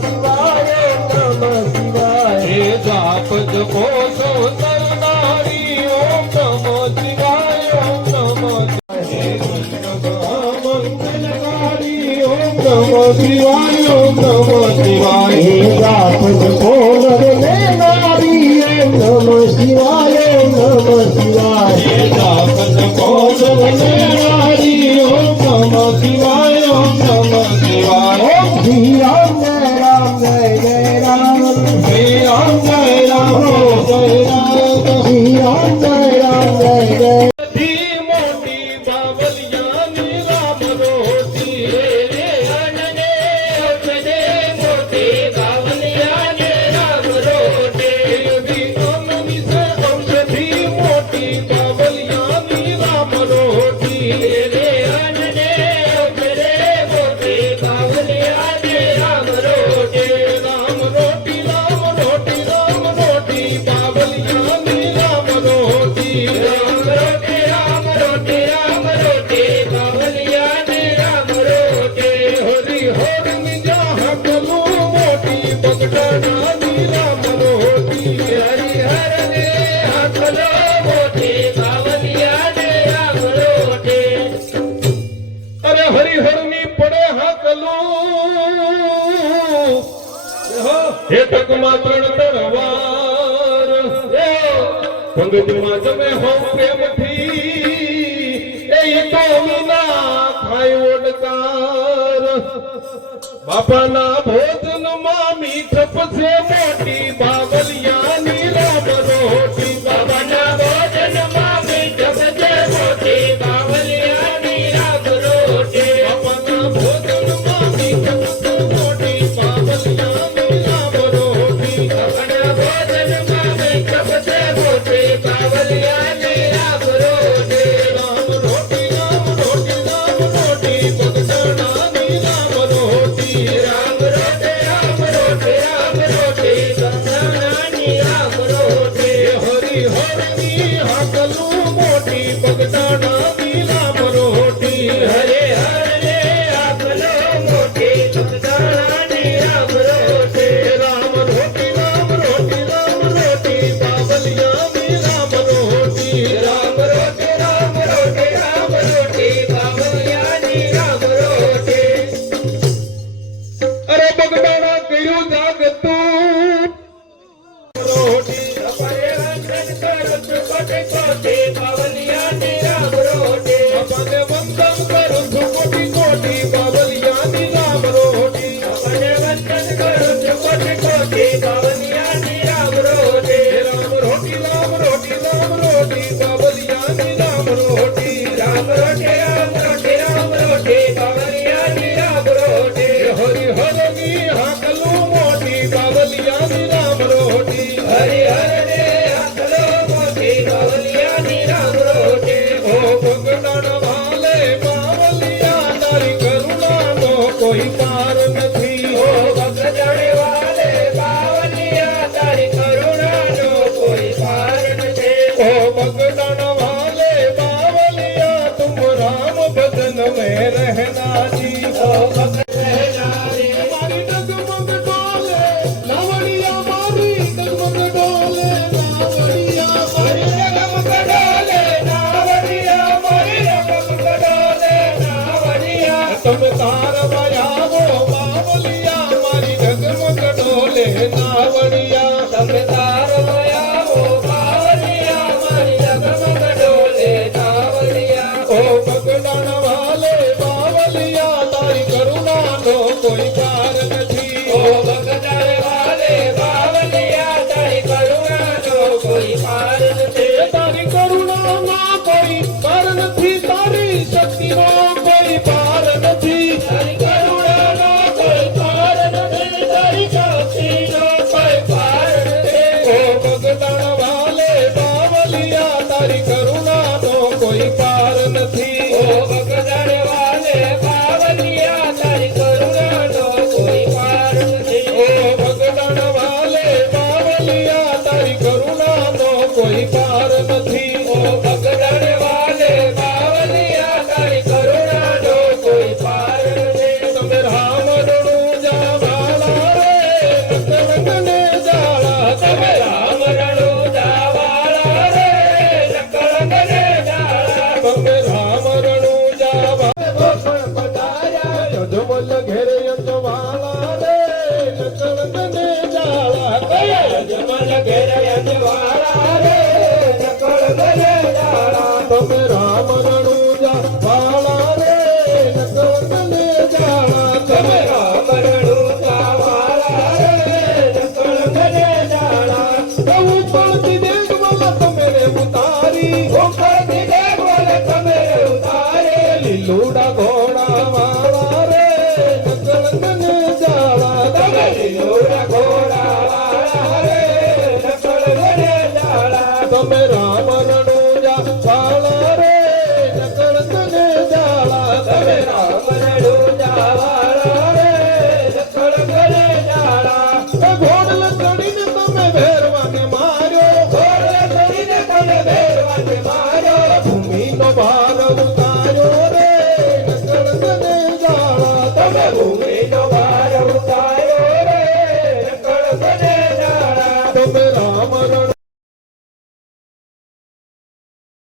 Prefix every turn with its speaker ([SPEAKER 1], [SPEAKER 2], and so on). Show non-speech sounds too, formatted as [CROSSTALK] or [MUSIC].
[SPEAKER 1] શિવાય નમ શિવાય હે જાપ જપો સો સરનારી ઓમ નમો શિવાય.
[SPEAKER 2] ઓમ નમો નમો શિવાય, ઓમ નમો શિવાય.
[SPEAKER 1] હે જાપ જપો નરને નારી એમ નમો શિવાય નમો શિવાય. હે જાપ જપો નરને અંગજમાં તમે હો પ્રેમથી એ તો વિના ખાય ઓડકાર. બાપાના ભોજ બગડાણા કર્યું જાગતું. Look at Thank [LAUGHS] you.